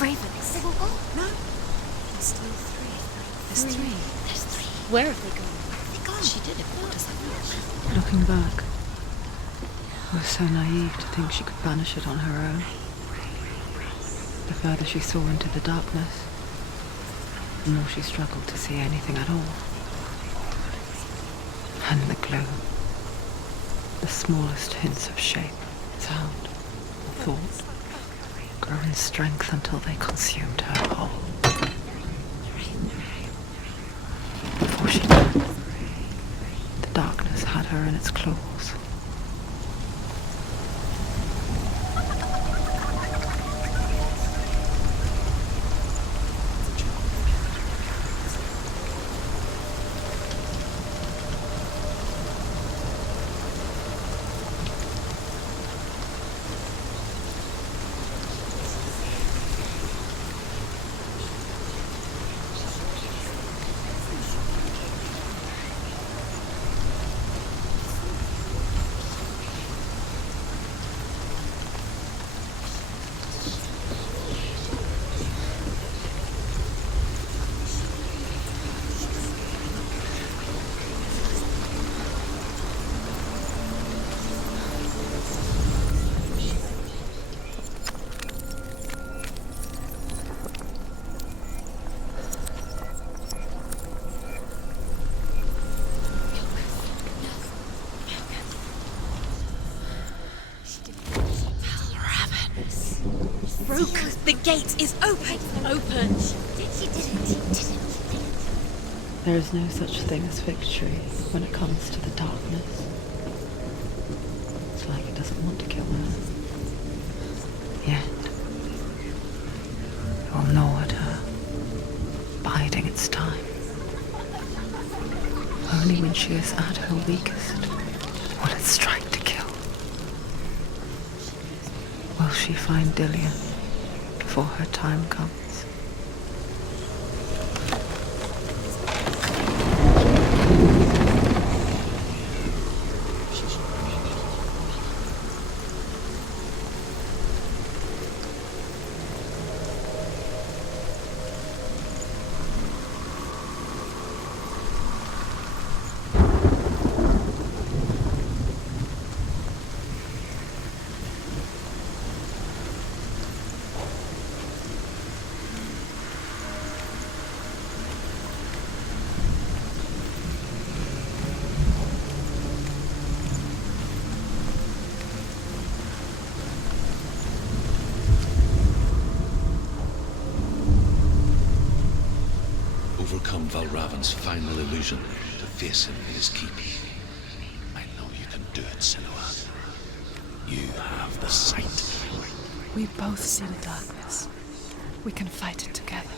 ravens. They all gone? No. There's still three. There's three. Where have they gone? They're gone. She did it. What does that mean? Looking back, I was so naive to think she could banish it on her own. The further she saw into the darkness, the more she struggled to see anything at all. And the gloom, the smallest hints of shape, sound, thought, grow in strength until they consumed her whole. Before she turned, the darkness had her in its claws. The gate is open. Open. She did it. There is no such thing as victory when it comes to the darkness. It's like it doesn't want to kill her. Yet, it will gnaw at her, biding its time. Only when she is at her weakest will it strike to kill. Will she find Dillian before her time comes? Overcome Valravan's final illusion to face him in his keep. I know you can do it, Sanua. You have the sight. We both see the darkness. We can fight it together.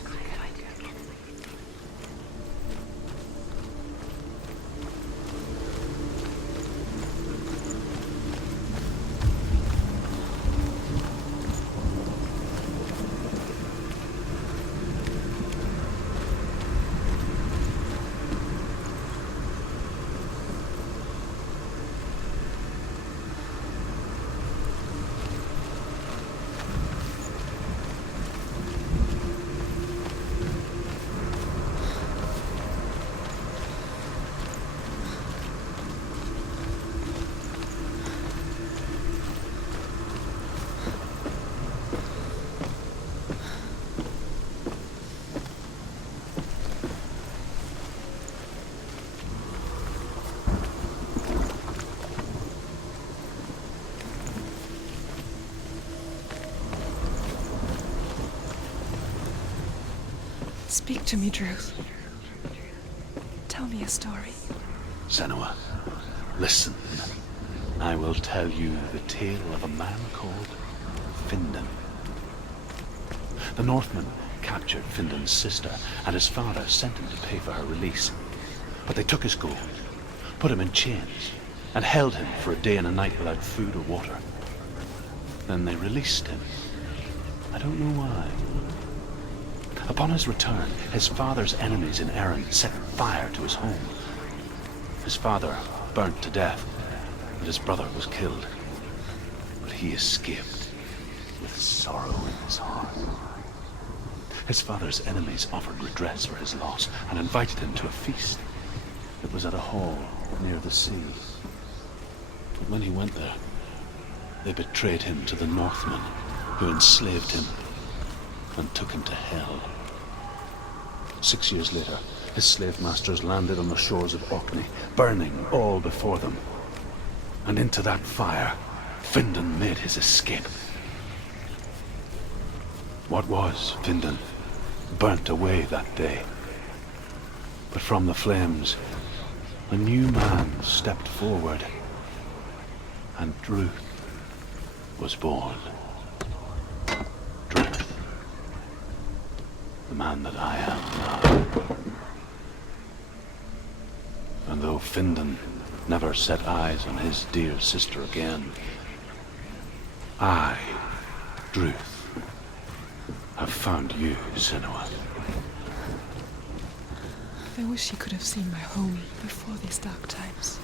Speak to me, Druth. Tell me a story. Sanua, listen. I will tell you the tale of a man called Findan. The Northmen captured Findan's sister, and his father sent him to pay for her release. But they took his gold, put him in chains, and held him for a day and a night without food or water. Then they released him. I don't know why. Upon his return, his father's enemies in Erin set fire to his home. His father burnt to death, and his brother was killed. But he escaped with sorrow in his heart. His father's enemies offered redress for his loss and invited him to a feast. It was at a hall near the sea. But when he went there, they betrayed him to the Northmen, who enslaved him and took him to hell. 6 years later, his slave masters landed on the shores of Orkney, burning all before them. And into that fire, Findan made his escape. What was Findan burnt away that day. But from the flames, a new man stepped forward, and Druth was born. Druth, the man that I am now. And though Findan never set eyes on his dear sister again, I, Druth, have found you, Sanua. I wish he could have seen my home before these dark times.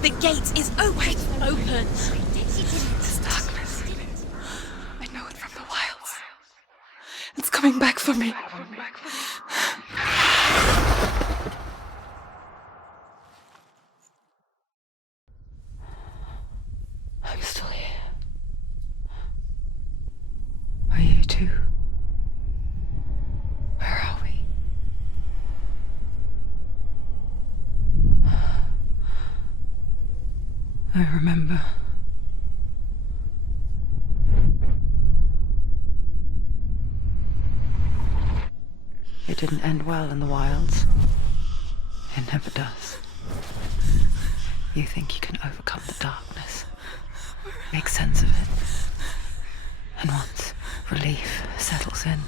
The gate is open! Open! This darkness. I know it from the wilds. It's coming back for me. I'm still here. Are you too? Where are we? I remember. It didn't end well in the wilds. It never does. You think you can overcome the darkness, make sense of it, and once relief settles in,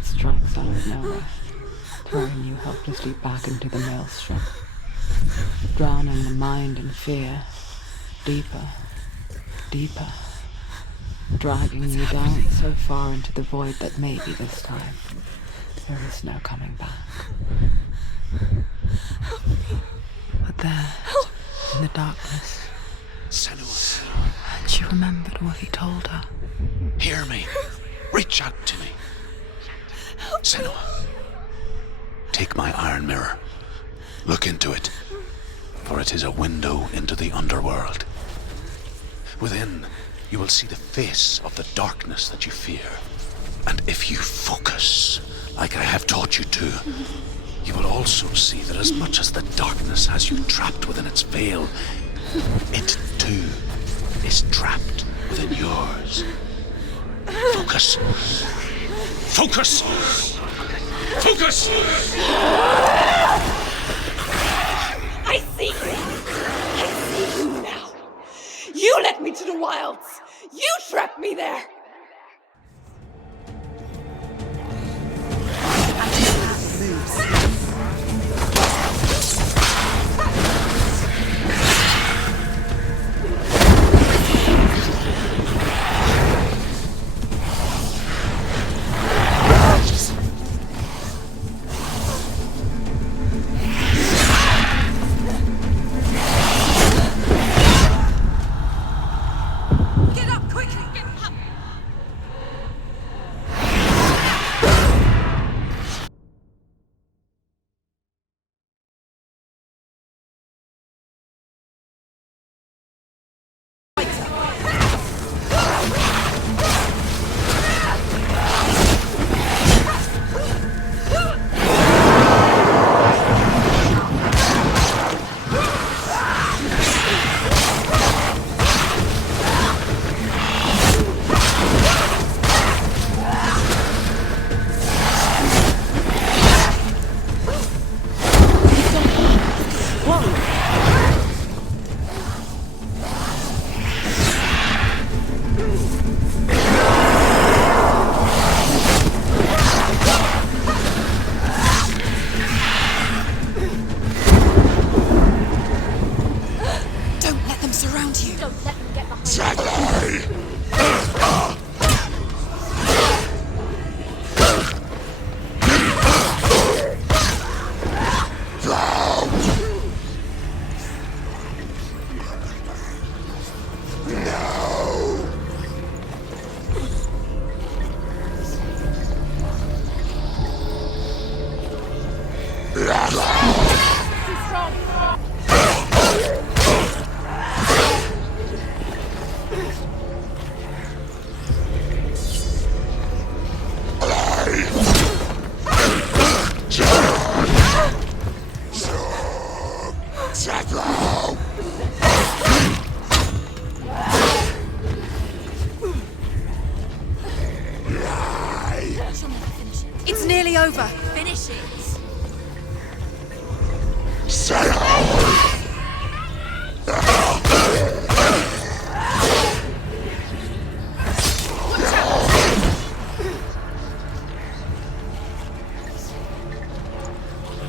it strikes out of nowhere, throwing you helplessly back into the maelstrom, drowning the mind in fear, deeper, deeper, dragging you down so far into the void that maybe this time there is no coming back. But there, in the darkness, Sanua, she remembered what he told her. hear me. Reach out to me. Sanua, take my iron mirror. Look into it, for it is a window into the underworld. Within, you will see the face of the darkness that you fear. And if you focus, like I have taught you to, you will also see that as much as the darkness has you trapped within its veil, it too is trapped within yours. Focus. Focus! Focus! I see you! I see you now! You led me to the wilds! You trapped me there! Get up quickly!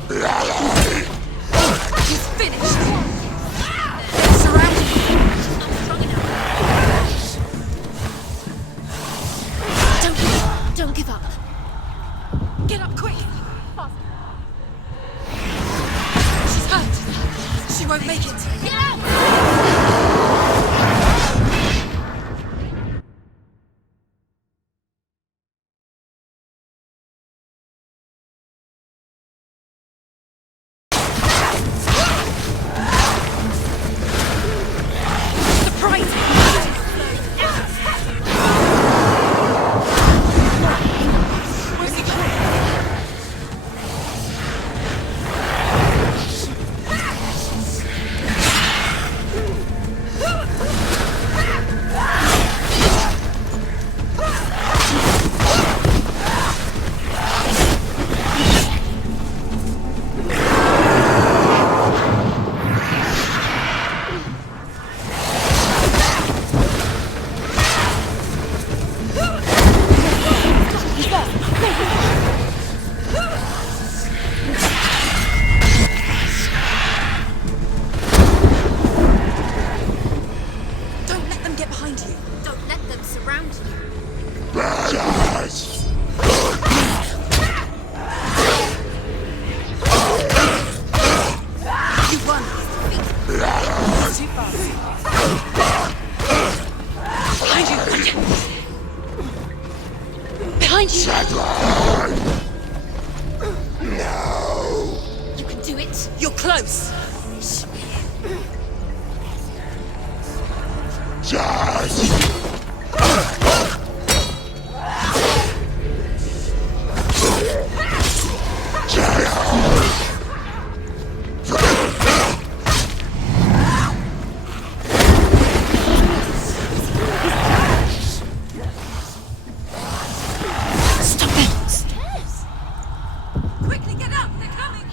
He's finished. They're surrounding you. Not strong enough. Don't give up. Don't give up. Get up quick. She's hurt. She won't make it. Get out! Behind you! No! You can do it. You're close! Just Stop them! Quickly get up! They're coming!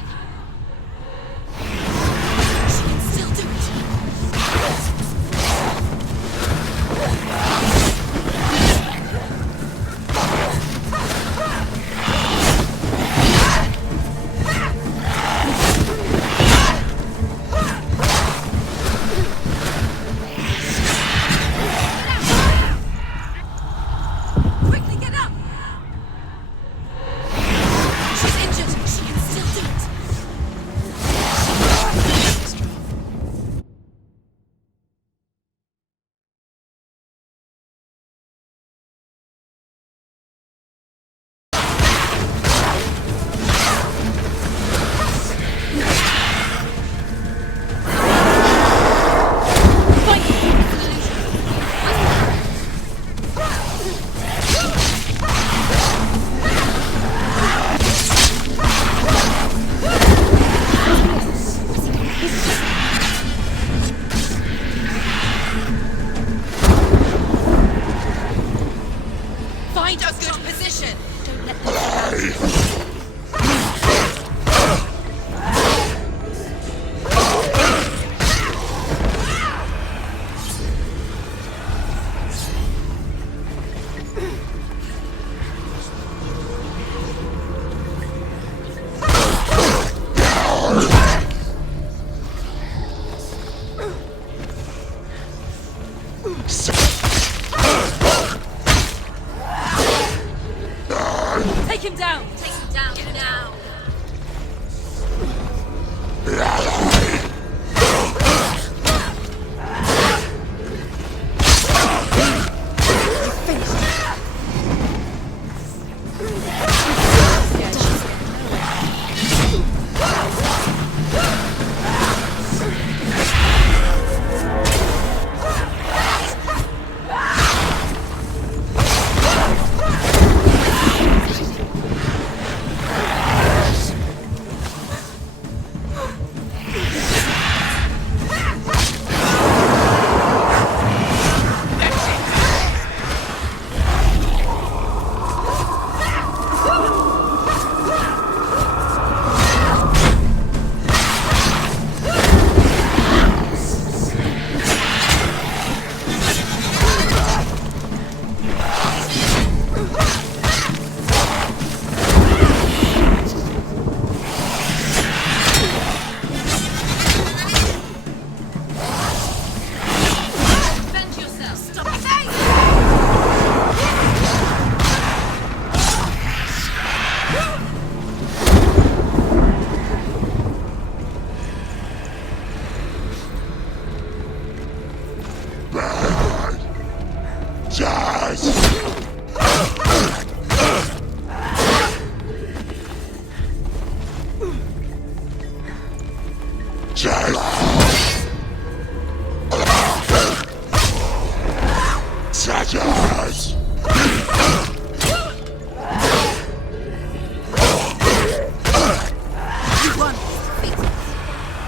You won. Defeat.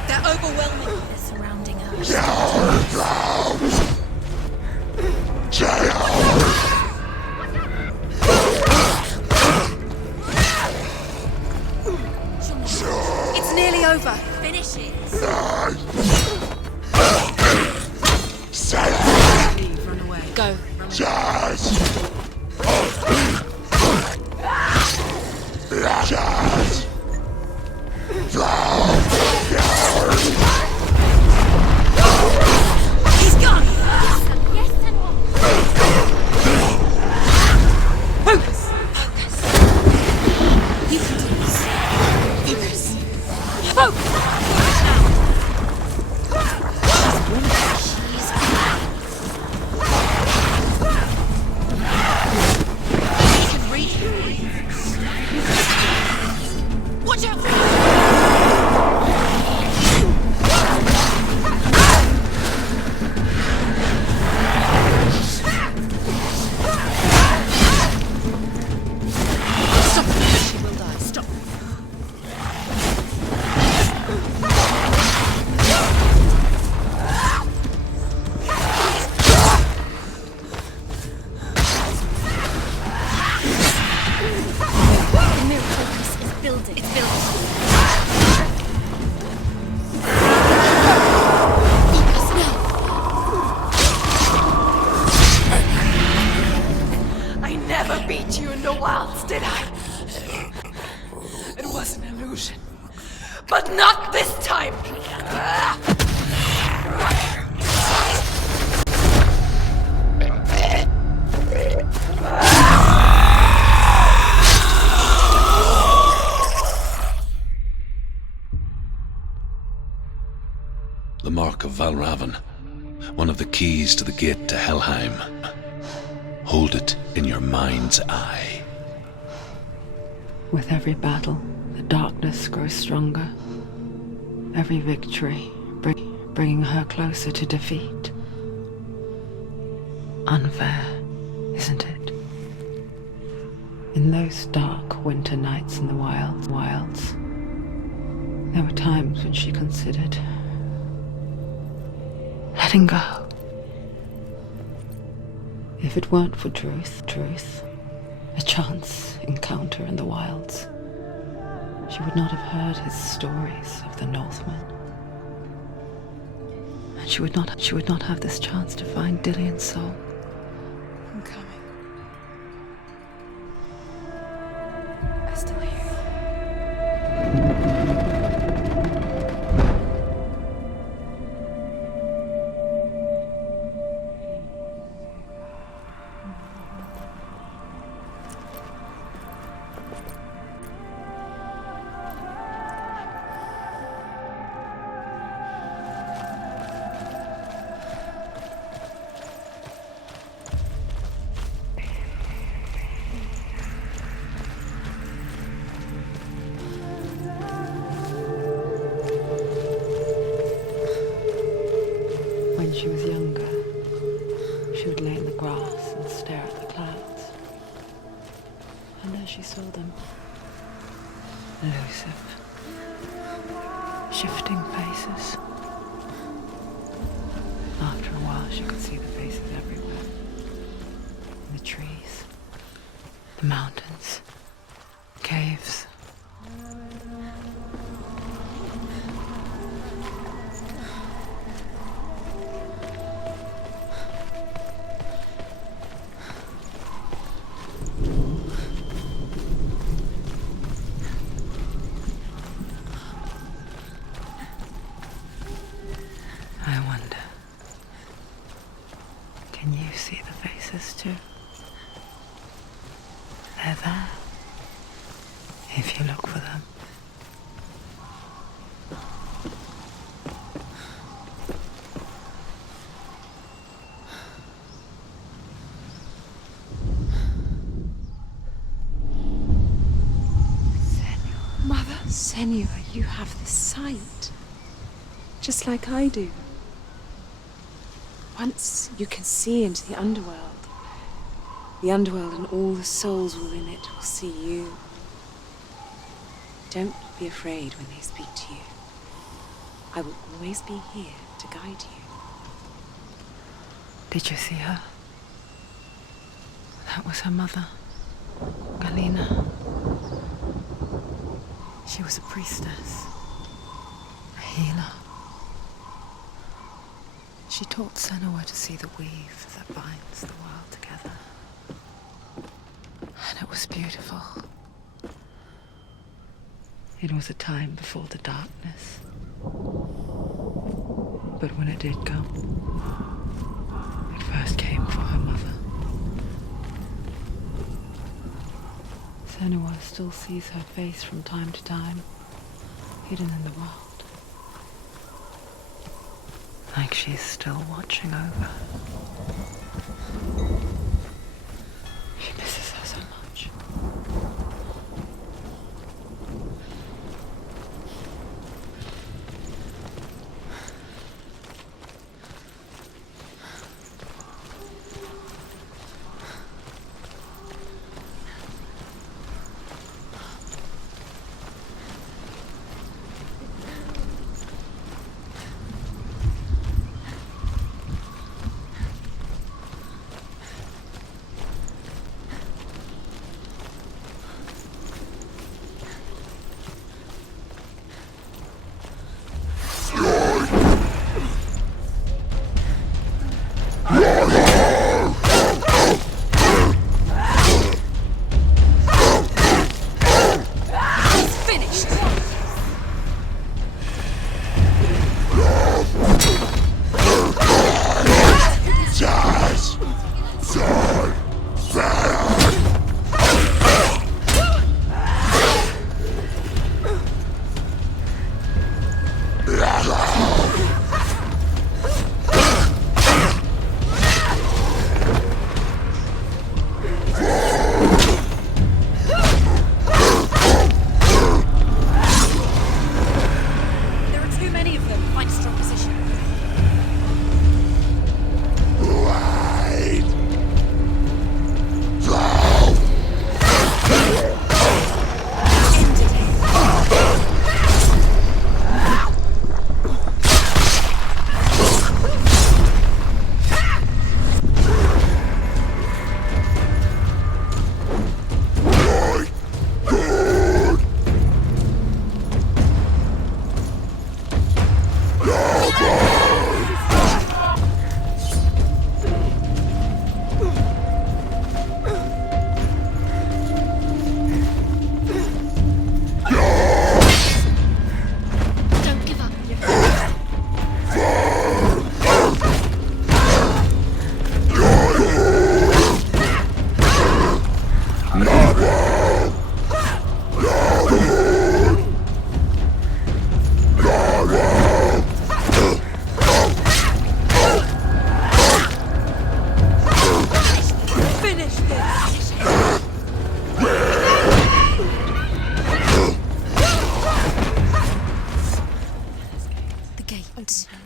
They're overwhelming. They're surrounding us. It's nearly over. Finish it. Leave, run away. Go. Run away. He's gone. Yes, Sanua. Focus. Focus. You can do this. Focus. Focus. She's She can read you. Watch out. Stop. She will die. Stop. The mirror focus is building. It's building. Focus now. I never beat you in the wilds, did I? It was an illusion. But not this time! The Mark of Valravan, one of the keys to the gate to Helheim. Hold it in your mind's eye. With every battle, the darkness grows stronger. Every victory bringing her closer to defeat. Unfair, isn't it? In those dark winter nights in the wilds, there were times when she considered letting go. If it weren't for truth, a chance encounter in the wilds, she would not have heard his stories of the Northmen. And she would not have this chance to find Dillion's soul. I'm coming. I still hear When she was younger, she would lay in the grass and stare at the clouds. And then she saw them. Elusive, shifting faces. After a while, she could see the faces everywhere. In the trees, the mountains, caves. I wonder, can you see the faces too? They're there, if you look for them. Mother, Sanua, you have the sight. just like I do. Once you can see into the underworld and all the souls within it will see you. Don't be afraid when they speak to you. I will always be here to guide you. Did you see her? That was her mother, Galina. She was a priestess, a healer. She taught Sanua to see the weave that binds the world together. And it was beautiful. It was a time before the darkness. But when it did come, it first came for her mother. Sanua still sees her face from time to time, hidden in the world. Like she's still watching over. She misses her so much.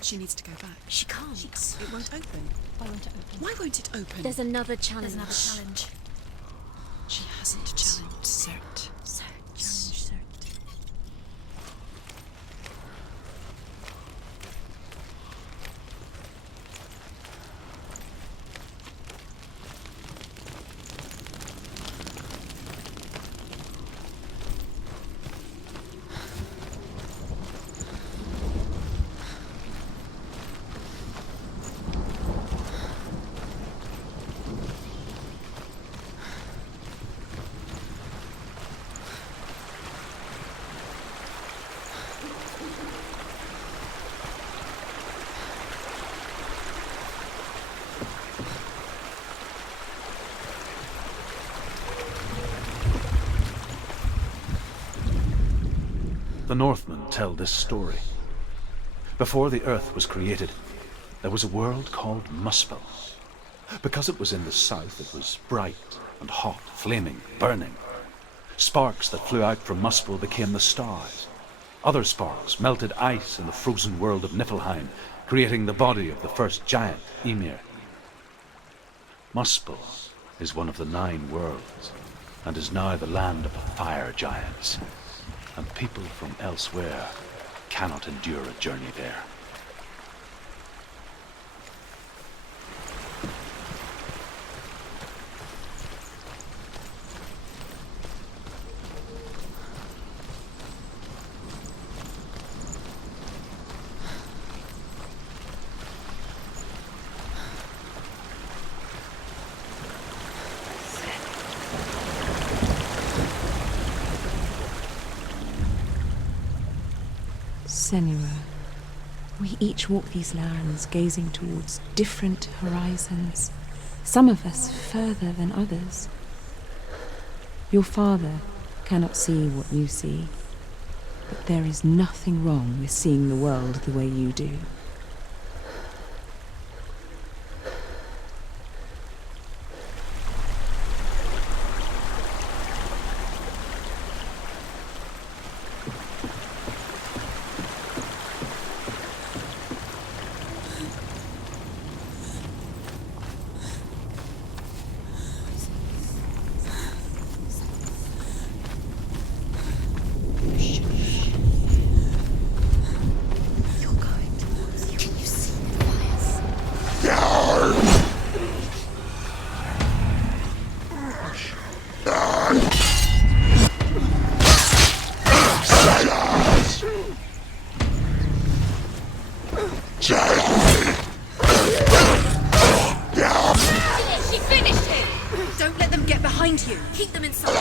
She needs to go back. She can't. It won't open. Why won't it open? Why won't it open? There's another challenge. She hasn't challenged Cert. Challenge Cert. The Northmen tell this story. Before the earth was created, there was a world called Muspel. Because it was in the south, it was bright and hot, flaming, burning. Sparks that flew out from Muspel became the stars, Other sparks melted ice in the frozen world of Niflheim, creating the body of the first giant, Ymir. Muspel is one of the 9 worlds, and is now the land of the fire giants, and people from elsewhere cannot endure a journey there. Sanua, we each walk these lands gazing towards different horizons, some of us further than others. Your father cannot see what you see, but there is nothing wrong with seeing the world the way you do. She finished him! Don't let them get behind you. Keep them inside.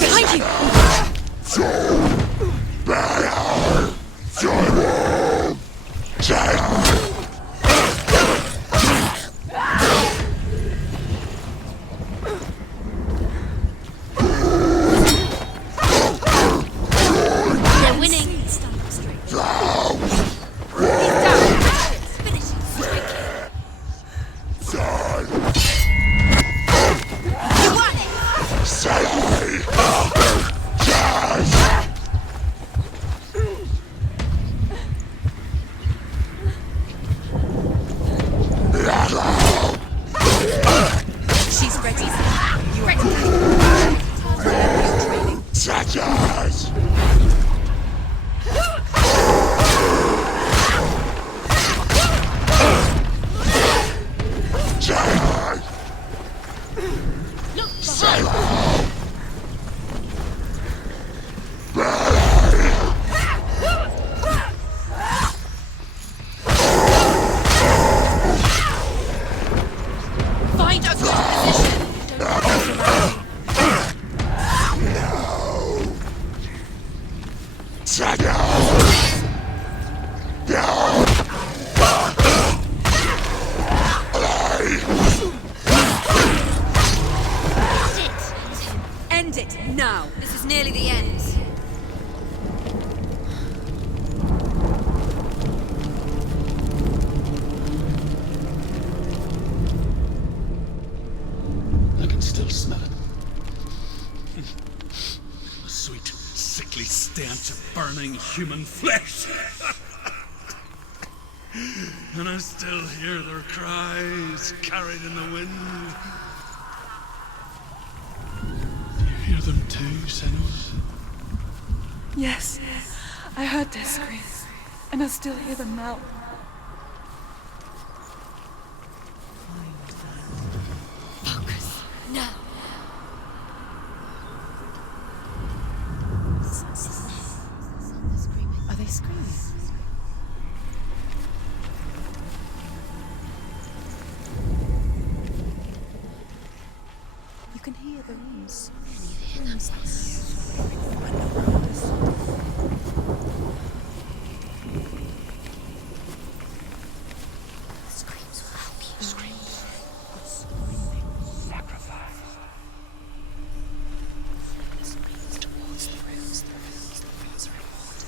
Behind you! They're winning. Stand up straight. He's down. Finish him. Strike him. You won it! She's ready. You ready? Training. Find a good position. Don't mess around. End it now. This is nearly the end. I can still smell it. The sweet, sickly stench of burning human flesh. And I still hear their cries carried in the wind. You hear them too, Sanua? Yes, I heard their screams, and I still hear them now. Focus. Now. Are they screaming? You can hear the rooms. Screams will help you. Screams. Sacrifice. Screams towards the rooms. The rooms are important.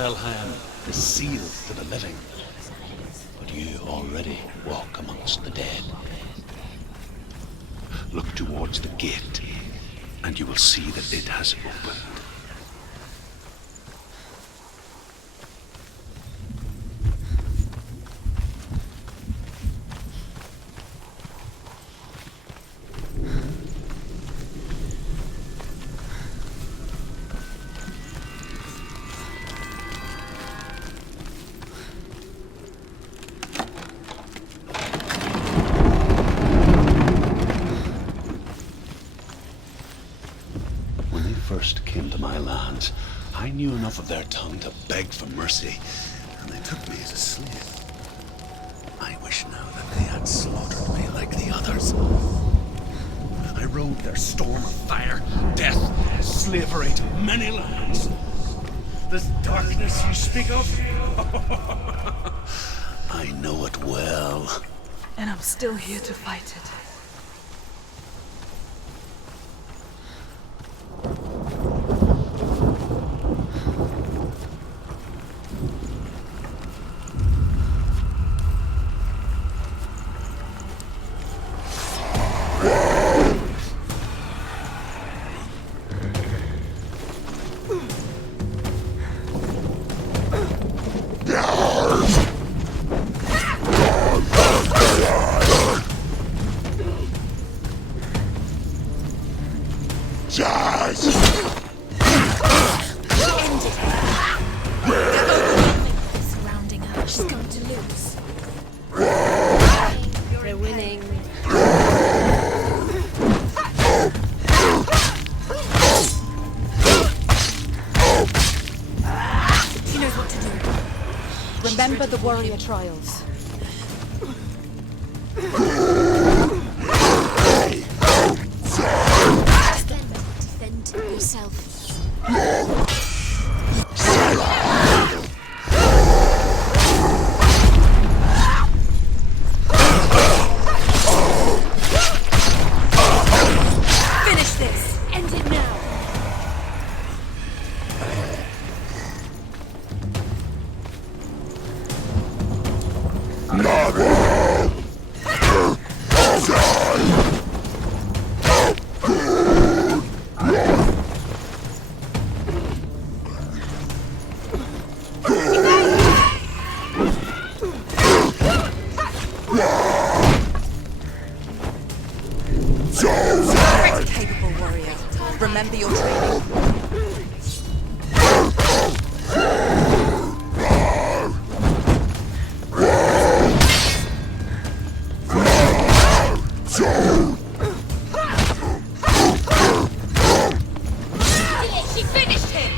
Helheim is sealed to the living, but you already walk amongst the dead. Look towards the gate, and you will see that it has opened. First came to my lands, I knew enough of their tongue to beg for mercy, and they took me as a slave. I wish now that they had slaughtered me like the others. I rode their storm of fire, death, slavery to many lands. This darkness you speak of, I know it well. And I'm still here to fight it. Surrounding her. She's going to lose. They're winning. She knows what to do. Remember the warrior trials. Defend yourself. Finish this. End it now. Pretty capable warrior. Remember your training. She finished him!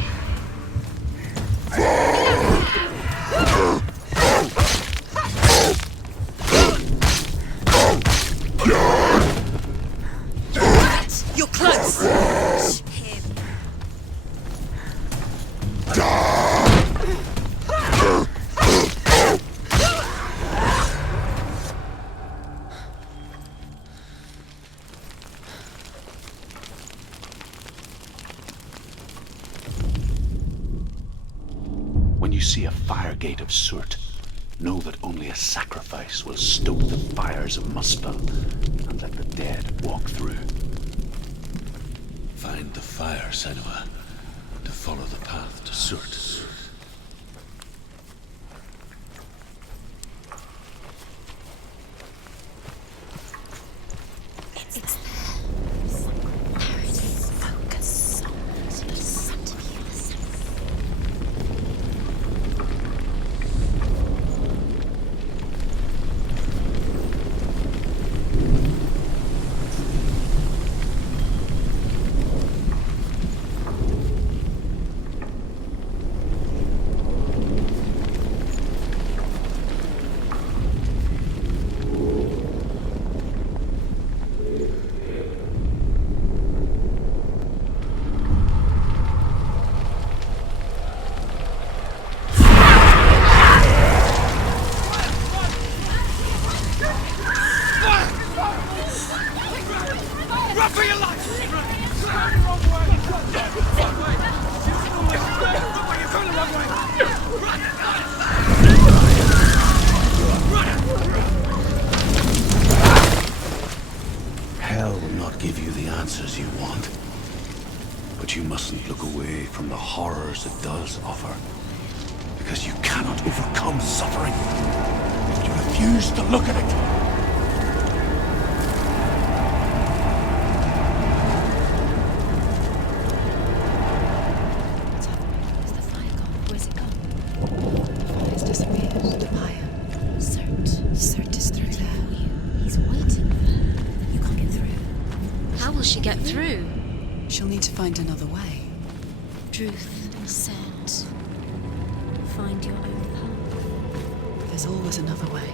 You're close! Him. When you see a fire gate of Surt, know that only a sacrifice will stoke the fires of Muspel and let the dead walk through. Find the fire, Sanua, to follow the path to Surt. It's there. There it is. Focus. It's up to the other side. give you the answers you want. But you mustn't look away from the horrors it does offer. Because you cannot overcome suffering if you refuse to look at it. Where's the fire gone? Where's it gone? The fire's disappeared. The fire. Cert is through there. He's waiting for her. You can't get through. How will she get through? She'll need to find another way. Truth, Cert. Find your own path. There's always another way.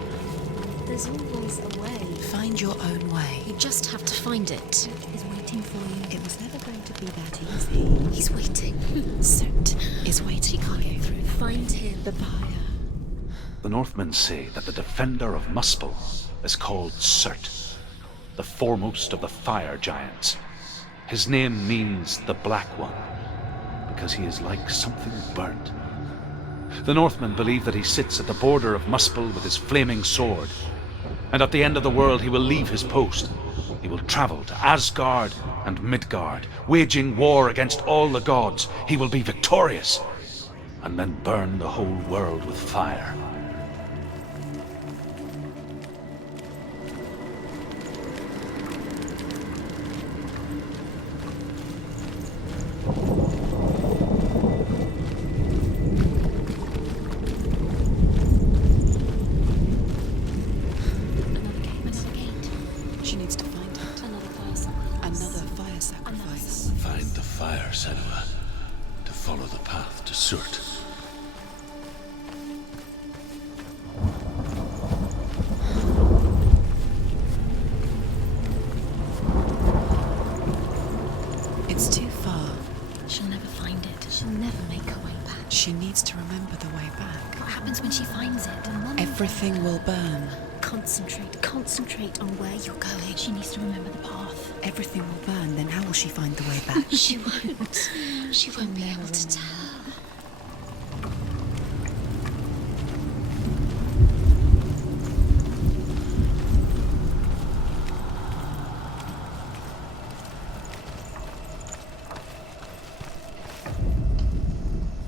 There's always a way. Find your own way. You just have to find it. He's waiting for you. It was never going to be that easy. He's waiting. Cert is waiting. He can't get through. Find him. The fire. The Northmen say that the defender of Muspel is called Cert, the foremost of the fire giants. His name means the Black One, because he is like something burnt. The Northmen believe that he sits at the border of Muspel with his flaming sword, and at the end of the world he will leave his post. He will travel to Asgard and Midgard, waging war against all the gods. He will be victorious, and then burn the whole world with fire. Another gate. She needs to find it. Another fire sacrifice. Another fire sacrifice. Find the fire, Sanua, to follow the path to Surt. It's too far. She'll never find it. She'll never make her way back. She needs to remember the way back. What happens when she finds it? And one Everything will burn. Concentrate on where you're going. She needs to remember the path. Everything will burn, then how will she find the way back? She won't. She won't be able to tell.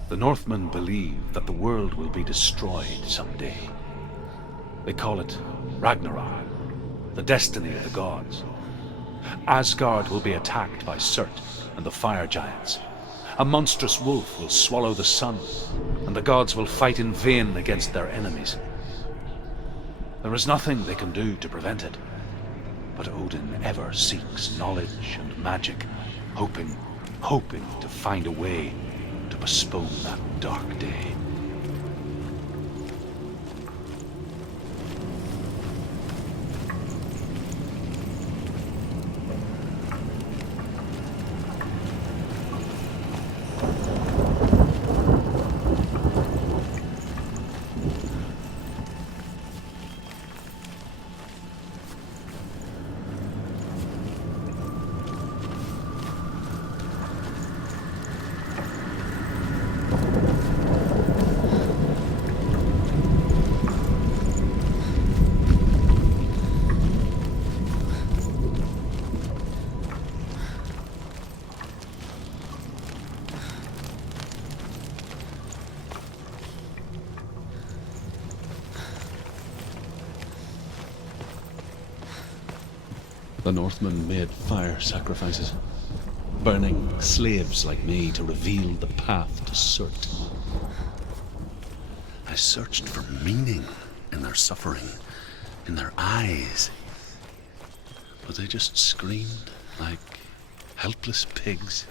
The Northmen believe that the world will be destroyed someday. They call it Ragnarok, the destiny of the gods. Asgard will be attacked by Surt and the fire giants. A monstrous wolf will swallow the sun, and the gods will fight in vain against their enemies. There is nothing they can do to prevent it, but Odin ever seeks knowledge and magic, hoping to find a way to postpone that dark day. The Northmen made fire sacrifices, burning slaves like me to reveal the path to Surt. I searched for meaning in their suffering, in their eyes, but they just screamed like helpless pigs.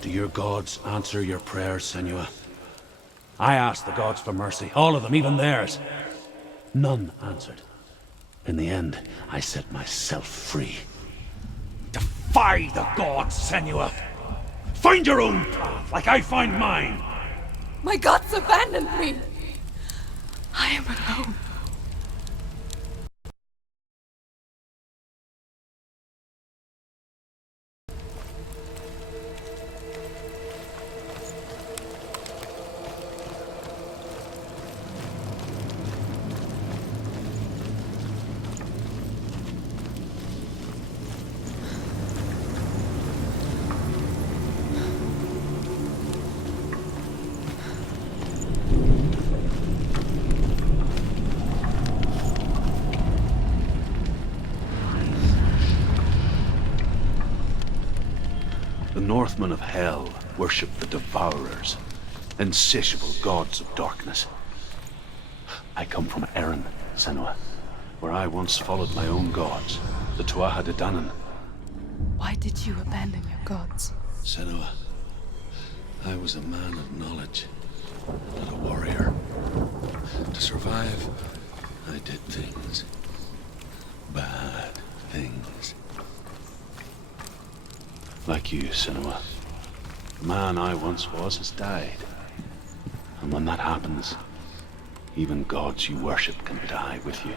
Do your gods answer your prayers, Sanua? I asked the gods for mercy, all of them, even theirs. None answered. In the end, I set myself free. Defy the gods, Sanua! Find your own path, like I find mine! My gods abandoned me! I am alone. The Northmen of Hell worship the Devourers, insatiable gods of darkness. I come from Erin, Sanua, where I once followed my own gods, the Tuatha De Danann. Why did you abandon your gods? Sanua, I was a man of knowledge, not a warrior. To survive, I did things. Bad things. Like you, Sanua. The man I once was has died. And when that happens, even gods you worship can die with you.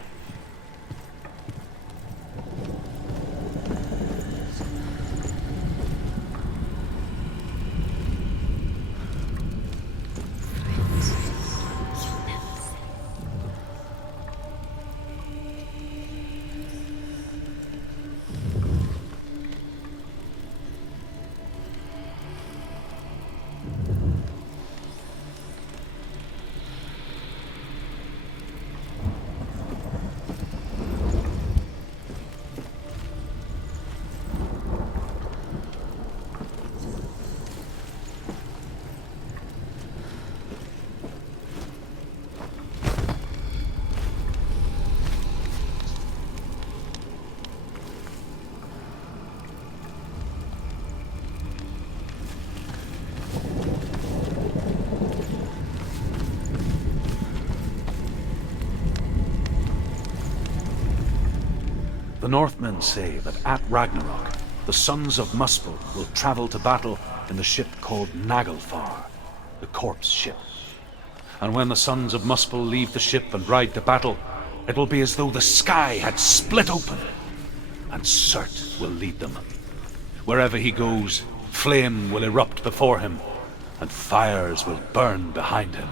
The Northmen say that at Ragnarok, the sons of Muspel will travel to battle in the ship called Naglfar, the corpse ship. And when the sons of Muspel leave the ship and ride to battle, it will be as though the sky had split open, and Surt will lead them. Wherever he goes, flame will erupt before him, and fires will burn behind him.